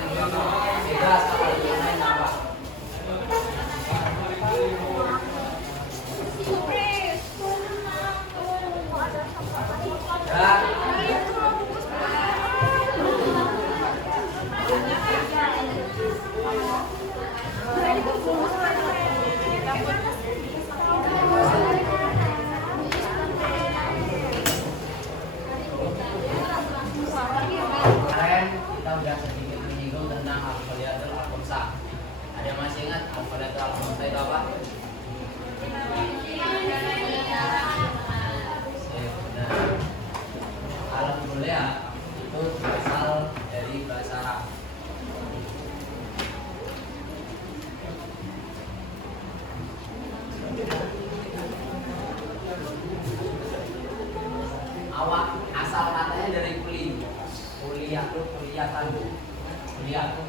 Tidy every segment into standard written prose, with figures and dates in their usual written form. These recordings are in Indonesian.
bebas kalau main apa? Ya. Kemarin kita udah sedikit menyinggung tentang al-faliyatul al-khamsah. Ada yang masih ingat al-faliyatul al-khamsah itu apa? Benar. Alhamdulillah itu berasal dari bahasa Arab. Awak asal katanya dari kuliah tuh kuliah tuh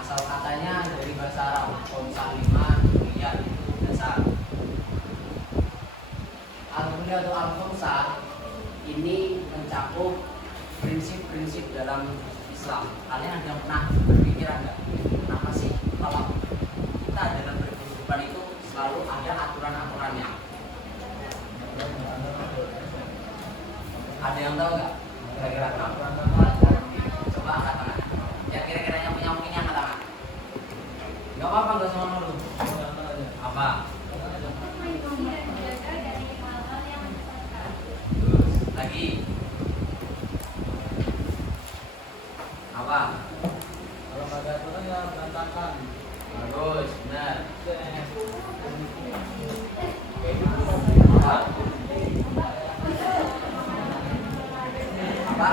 asal katanya dari bahasa Arab, kalimah kuliah itu dasar. Al-kuliah atau al-khamsah ini mencakup prinsip-prinsip dalam Islam. Kalian ada yang pernah berpikiran nggak? Kenapa sih kalau kita dalam berkehidupan itu selalu ada aturan-aturannya? Ada yang tahu nggak? Kira-kira kenapa? Coba angkat tangan. Ya kira-kira yang punya opini angkat tangan. Gak apa-apa, gak sama dulu. Apa? Terus lagi. Apa? Kalau nggak ada aturan ya berantakan. Bagus, benar. Apa? Apa?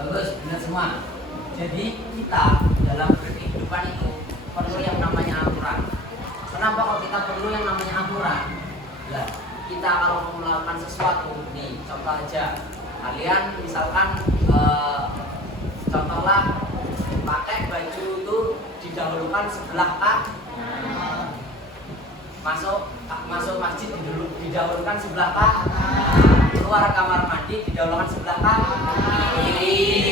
Bagus, benar semua. Jadi kita dalam berkehidupan itu perlu yang namanya aturan. Kenapa kok kita perlu yang namanya aturan? Lah, kita kalau mau melakukan sesuatu, nih contoh aja, kalian misalkan contohlah pakai baju itu didahulukan sebelah kanan, masuk masjid didahulukan sebelah kanan, keluar kamar mandi didahulukan sebelah kiri.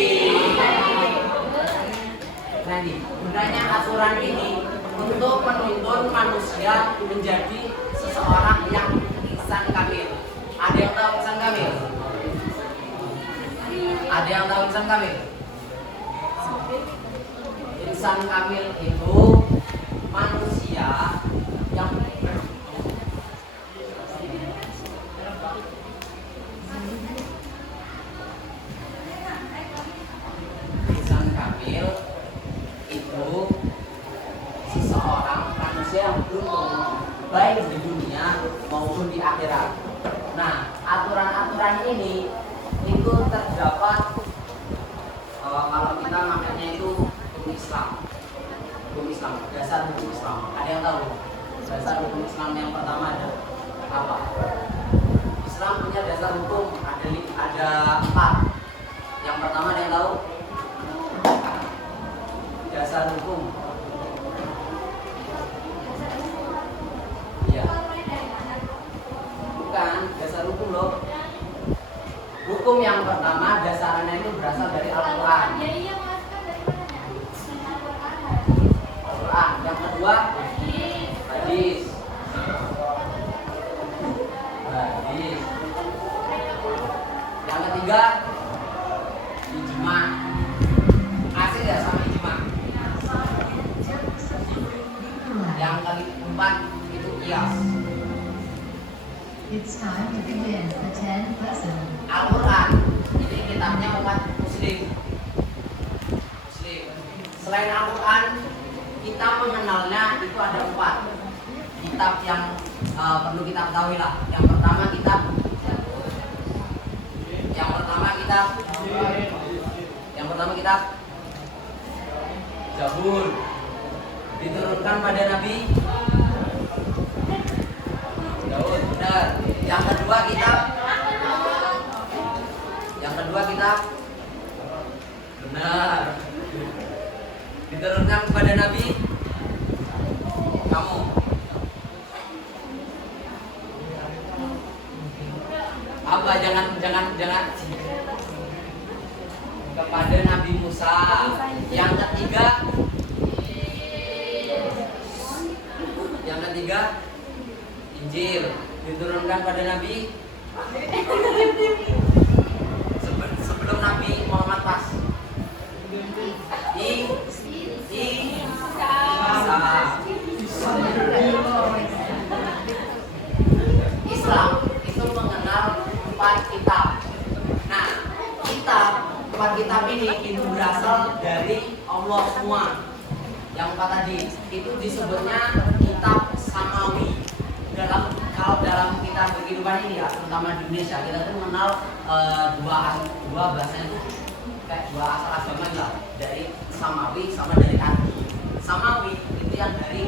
Nanti gunanya aturan ini untuk menuntun manusia menjadi seseorang yang insan kamil. Ada yang tahu insan kamil? Ada yang tahu insan kamil? Insan kamil itu manusia yang insan kamil itu seseorang manusia yang beruntung baik di dunia maupun di akhirat. Nah, aturan-aturan ini itu terdapat kalau kita makanya itu hukum Islam, dasar hukum Islam. Ada yang tahu dasar hukum Islam yang pertama ada apa? Islam punya dasar hukum ada 4. Yang pertama ada yang tahu? Dasar hukum. Iya. Bukan, dasar hukum loh. Hukum yang pertama dasarnya itu berasal dari Al-Quran. Al-Quran. Yang kedua hadis. Yang ketiga ijma. Asli ya sama ijma. Yang keempat itu qiyas. It's time to begin the 10 lesson. Al-Quran Selain Al-Quran, kita mengenalnya itu ada 4 kitab yang perlu kita ketahui lah. Yang pertama kitab Zabur, diturunkan pada Nabi Daud, benar. Yang kedua kitab benar, diturunkan kepada Nabi kamu. Apa? Jangan kepada Nabi Musa. Yang ketiga Injil, diturunkan pada Nabi sebelum Nabi Muhammad pas. Islam itu mengenal 4 kitab. Nah, 4 kitab ini itu berasal dari Allah semua. Yang 4 tadi itu disebutnya kitab samawi. Kalau dalam kitab kehidupan ini ya, terutama di Indonesia, kita tuh mengenal dua bahasanya itu kayak 2 asal agama lah, dari samawi sama dari arti. Samawi itu yang dari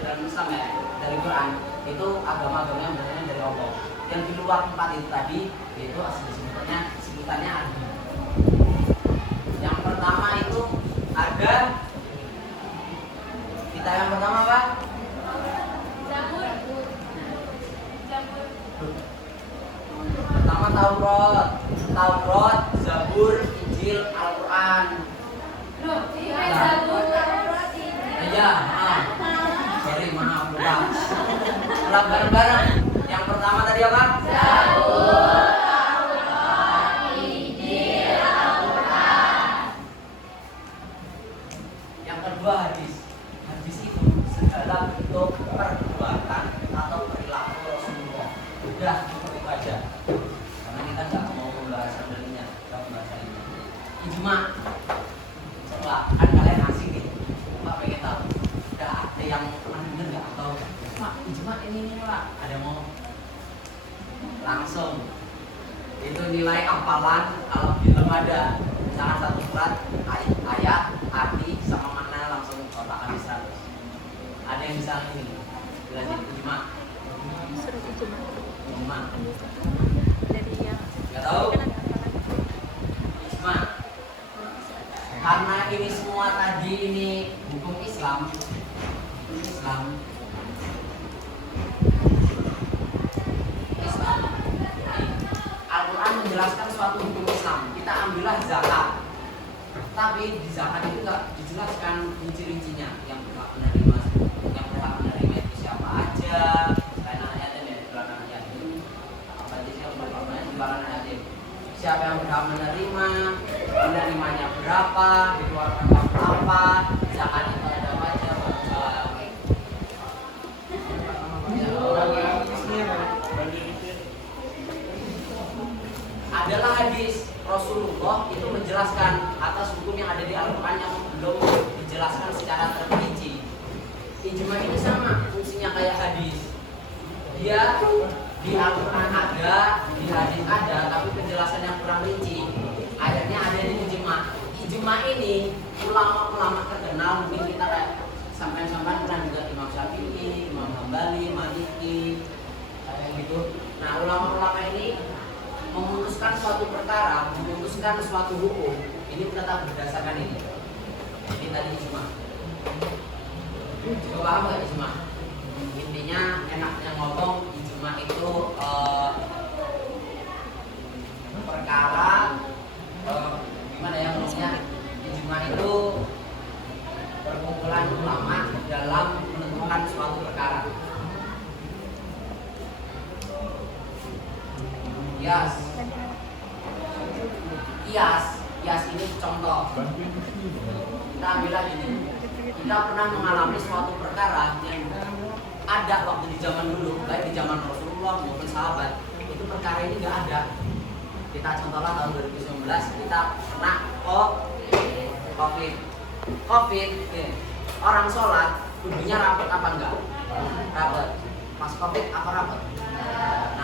dalam Islam ya, dari Quran, itu agama-agama yang berasal dari Allah. Yang di luar 4 itu tadi itu sebutannya arti. Yang pertama itu ada kitab yang pertama apa? Pertama Taurat, Zabur, Injil, Al-Quran. Ya, sorry, maaf, lupa. Ulang bareng-bareng. Yang pertama tadi apa? Zabur, Taurat, Injil, Al-Quran. Yang kedua hadis. Hadis itu segala bentuk perbuatan atau perilaku Rasulullah. Udah, itu aja. Karena kita nggak mau membahas dalilnya, nggak membahas ini. Ijma. Coba, kan kalian asing nih. Pak pengen tahu. Udah ada yang pernah dengar nggak atau Pak ijma ini Pak? Ada mau langsung? Itu nilai hafalan kalau belum ada misalkan 1 surat ayat arti sama makna langsung kotak habis 100. Ada yang bisa ini belajar ijma? Surat Ijma. dari yang Nggak tahu? Ijma. Karena ini semua tadi ini hukum Islam. Al-Quran menjelaskan suatu hukum Islam. Kita ambillah zakat. Tapi di zakat itu nggak dijelaskan rinci-rincinya. Yang berhak menerima itu siapa aja. Karena ayatnya di belakang ayat ini. Apa aja sih yang berhak menerima di belakang ayat ini. Siapa yang berhak menerimanya berapa, dikeluarkan waktu apa, zakat itu ada apa aja. Adalah hadis Rasulullah itu menjelaskan atas hukum yang ada di Al-Quran yang belum dijelaskan secara terperinci. Ijma ini sama fungsinya kayak hadis. Dia di Al-Quran ada, di hadis ada, tapi penjelasan yang kurang rinci. Akhirnya ada di ijma. Ijma ini ulama-ulama terkenal, mungkin kita kayak sampai-sampai pernah juga Imam Syafi'i, Imam Hambali, Maliki, kayak gitu. Nah, ulama-ulama ini memutuskan suatu perkara, memutuskan suatu hukum, ini tetap berdasarkan ini. Ini tadi ijma. Coba paham nggak ijma? Intinya enaknya ngomong ijma itu perkara gimana ya ngomongnya? Ijma itu perkumpulan ulama dalam menentukan suatu perkara. Kias ini contoh. Kita ambillah ini. Kita pernah mengalami suatu perkara yang ada waktu di zaman dulu, baik di zaman Rasulullah maupun sahabat. Itu perkara ini nggak ada. Kita contohlah tahun 2019 kita kena COVID. COVID, orang sholat kudunya rapet apa enggak? Rapet. Pas COVID apa rapet?